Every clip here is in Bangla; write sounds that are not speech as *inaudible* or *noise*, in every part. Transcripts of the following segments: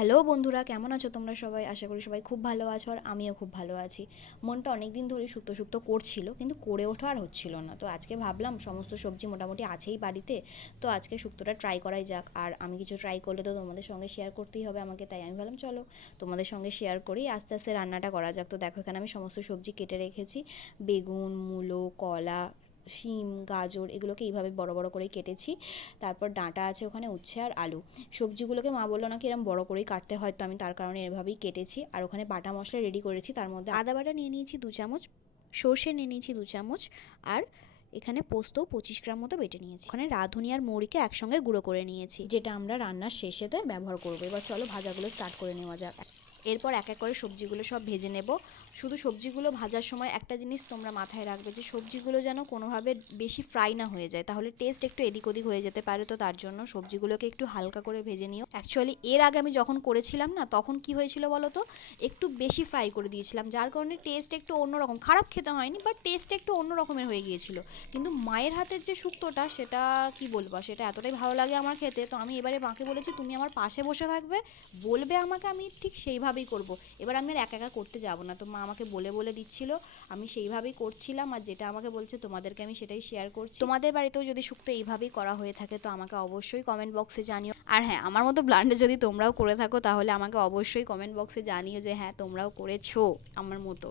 হ্যালো বন্ধুরা, কেমন আছো তোমরা সবাই? আশা করি সবাই খুব ভালো আছো আর আমিও খুব ভালো আছি। মনটা অনেক দিন ধরেই শুক্তো শুক্তো করছিল, কিন্তু করে ওঠা আর হচ্ছিল না। তো আজকে ভাবলাম, সমস্ত সবজি মোটামুটি আছেই বাড়িতে, তো আজকে শুক্তোটা ট্রাই করাই যাক। আর আমি কিছু ট্রাই করলে তো তোমাদের সঙ্গে শেয়ার করতেই হবে আমাকে, তাই আমি ভাবলাম চলো তোমাদের সঙ্গে শেয়ার করি, আস্তে আস্তে রান্নাটা করা যাক। তো দেখো এখানে আমি সমস্ত সবজি কেটে রেখেছি। বেগুন, মূলো, কলা শিম, গাজর এগুলোকে এইভাবে বড় বড় করে কেটেছি। তারপর ডাঁটা আছে ওখানে, উচ্ছে আর আলু। সবজিগুলোকে মা বলল নাকি এরকম বড় করেই কাটতে হয়, তো আমি তার কারণে এভাবেই কেটেছি। আর ওখানে বাটা মশলা রেডি করেছি, তার মধ্যে আদা বাটা নিয়ে নিয়েছি দু চামচ, সর্ষে নিয়ে নিয়েছি দু চামচ, আর এখানে পোস্ত পঁচিশ গ্রাম মতো বেটে নিয়েছি। ওখানে রাঁধুনি আর মৌরিকে একসঙ্গে গুঁড়ো করে নিয়েছি। যেটা আমরা রান্নার শেষেতে ব্যবহার করব। এবার চলো ভাজাগুলো স্টার্ট করে নেওয়া যাক। এরপর এক এক করে সবজিগুলো সব ভেজে নেব। শুধু সবজিগুলো ভাজার সময় একটা জিনিস তোমরা মাথায় রাখবে যে, সবজিগুলো যেন কোনোভাবে বেশি ফ্রাই না হয়ে যায়। তাহলে টেস্ট একটু এদিক ওদিক হয়ে যেতে পারে তো তার জন্য সবজিগুলোকে একটু হালকা করে ভেজে নিও। অ্যাকচুয়ালি এর আগে আমি যখন করেছিলাম না, তখন কি হয়েছিল বলো তো? একটু বেশি ফ্রাই করে দিয়েছিলাম, যার কারণে টেস্ট একটু অন্যরকম। খারাপ খেতে হয়নি বাট টেস্ট একটু অন্য রকমের হয়ে গিয়েছিল। কিন্তু মায়ের হাতের যে শুক্তোটা সেটা কি বলব, সেটা এতটাই ভালো লাগে আমার খেতে। তো আমি এবারে মাকে বলেছি, তুমি আমার পাশে বসে থাকবে, বলবে আমাকে আমি ঠিক সেইভাবেই করব। এবার আমি আর একা একা করতে যাব না। তো মা আমাকে বলে বলে দিচ্ছিল, আমি সেইভাবেই করছিলাম আর যেটা আমাকে বলছে তোমাদেরকে আমি সেটাই শেয়ার করছি। তোমাদের বাড়িতেও যদি শুক্তো এইভাবেই করা হয়ে থাকে, তো আমাকে অবশ্যই কমেন্ট বক্সে জানিও। আর হ্যাঁ আমার মতো ব্লান্ডে যদি তোমরাও করে থাকো, তাহলে আমাকে অবশ্যই কমেন্ট বক্সে জানিও যে হ্যাঁ তোমরাও করেছ আমার মতো।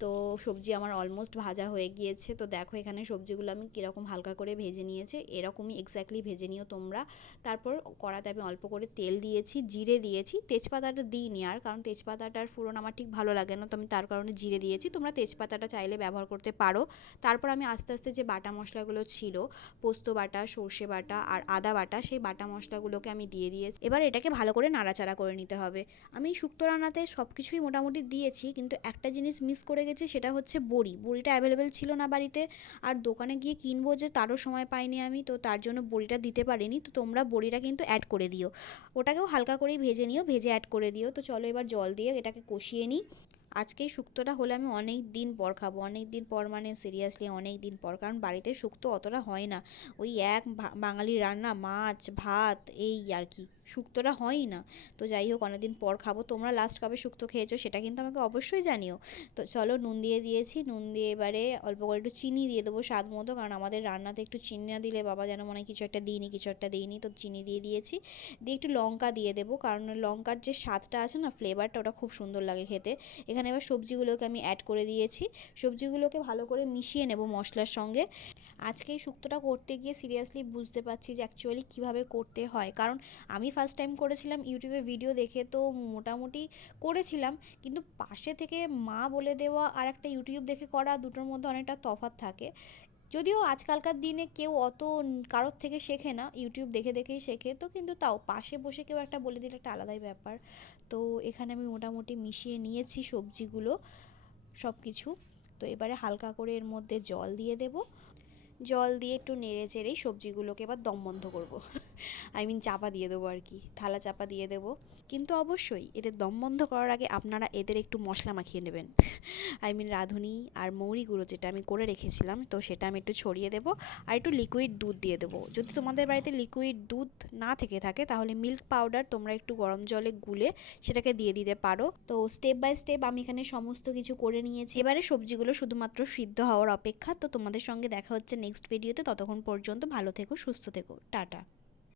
তো সবজি আমার অলমোস্ট ভাজা হয়ে গিয়েছে। তো দেখো এখানে সবজিগুলো আমি কীরকম হালকা করে ভেজে নিয়েছি। এরকমই এক্স্যাক্টলি ভেজে নিও তোমরা। তারপর কড়াতে আমি অল্প করে তেল দিয়েছি, জিরে দিয়েছি। তেজপাতাটা দিইনি আর, কারণ তেজপাতাটার ফোড়ন আমার ঠিক ভালো লাগে না, তো আমি তার কারণে জিরে দিয়েছি। তোমরা তেজপাতাটা চাইলে ব্যবহার করতে পারো। তারপর আমি আস্তে আস্তে যে বাটা মশলাগুলো ছিল, পোস্ত বাটা, সর্ষে বাটা আর আদা বাটা, সেই বাটা মশলাগুলোকে আমি দিয়ে দিয়েছি। এবার এটাকে ভালো করে নাড়াচাড়া করে নিতে হবে। আমি শুক্তো রান্নাতে সব কিছুই মোটামুটি দিয়েছি, কিন্তু একটা জিনিস মিস করে গেছি, সেটা হচ্ছে বড়ি। বড়িটা অ্যাভেলেবেল ছিল না বাড়িতে, আর দোকানে গিয়ে কিনবো যে তারও সময় পাইনি আমি, তো তার জন্য বড়িটা দিতে পারিনি। তো তোমরা বড়িটা কিন্তু অ্যাড করে দিও। ওটাকেও হালকা করেই ভেজে নিও, ভেজে অ্যাড করে দিও। তো চলো এবার জল দিয়ে এটাকে কষিয়ে নিই। আজকে এই শুক্তোটা হলে আমি অনেক দিন পর খাব, অনেক দিন পর মানে সিরিয়াসলি অনেক দিন পর। কারণ বাড়িতে শুক্তো অতটা হয় না। ওই এক বাঙালির রান্না, মাছ, ভাত, এই আর কি। শুক্তোটা হয়ই না। তো যাই হোক, অনেকদিন পর খাব। তোমরা লাস্ট কবে শুক্তো খেয়েছো সেটা কিন্তু আমাকে অবশ্যই জানিও। তো চলো নুন দিয়ে দিয়েছি। নুন দিয়ে এবারে অল্প করে একটু চিনি দিয়ে দেবো স্বাদ মতো। কারণ আমাদের রান্নাতে একটু চিনি না দিলে বাবা যেন মনে কিছু একটা দিইনি, কিছু একটা দিইনি। তো চিনি দিয়ে দিয়েছি। দিয়ে একটু লঙ্কা দিয়ে দেবো। কারণ লঙ্কার যে স্বাদটা আছে না ফ্লেভারটা ওটা খুব সুন্দর লাগে খেতে। এখানে এবার সবজিগুলোকে আমি অ্যাড করে দিয়েছি। সবজিগুলোকে ভালো করে মিশিয়ে নেব মশলার সঙ্গে। আজকে এই শুক্তোটা করতে গিয়ে সিরিয়াসলি বুঝতে পারছি যে অ্যাকচুয়ালি কীভাবে করতে হয়। কারণ আমি ফার্স্ট টাইম করেছিলাম ইউটিউবে ভিডিও দেখে তো মোটামুটি করেছিলাম। কিন্তু পাশে থেকে মা বলে দেওয়া আর একটা ইউটিউব দেখে করা দুটোর মধ্যে অনেকটা তফাৎ থাকে। যদিও আজকালকার দিনে কেউ অত কারোর থেকে শেখে না, ইউটিউব দেখে দেখেই শেখে, তো কিন্তু তাও পাশে বসে কেউ একটা বলে দিলে একটা আলাদাই ব্যাপার। তো এখানে আমি মোটামুটি মিশিয়ে নিয়েছি সবজিগুলো সব কিছু তো এবারে হালকা করে এর মধ্যে জল দিয়ে দেবো। জল দিয়ে একটু নেড়ে চেড়েই সবজিগুলোকে এবার দম বন্ধ করব। *laughs* আই মিন চাপা দিয়ে দেবো আর কি, থালা চাপা দিয়ে দেবো। কিন্তু অবশ্যই এদের দম বন্ধ করার আগে আপনারা এদের একটু মশলা মাখিয়ে নেবেন। *laughs* আই মিন রাঁধুনি আর মৌরি গুঁড়ো যেটা আমি করে রেখেছিলাম, তো সেটা আমি একটু ছড়িয়ে দেবো আর একটু লিকুইড দুধ দিয়ে দেবো। যদি তোমাদের বাড়িতে লিকুইড দুধ না থেকে থাকে, তাহলে মিল্ক পাউডার তোমরা একটু গরম জলে গুলে সেটাকে দিয়ে দিতে পারো। তো স্টেপ বাই স্টেপ আমি এখানে সমস্ত কিছু করে নিয়েছি। এবারে সবজিগুলো শুধুমাত্র সিদ্ধ হওয়ার অপেক্ষা, তো তোমাদের সঙ্গে দেখা হচ্ছে নেক্সট ভিডিওতে ততক্ষণ পর্যন্ত ভালো থেকো সুস্থ থেকো টাটা।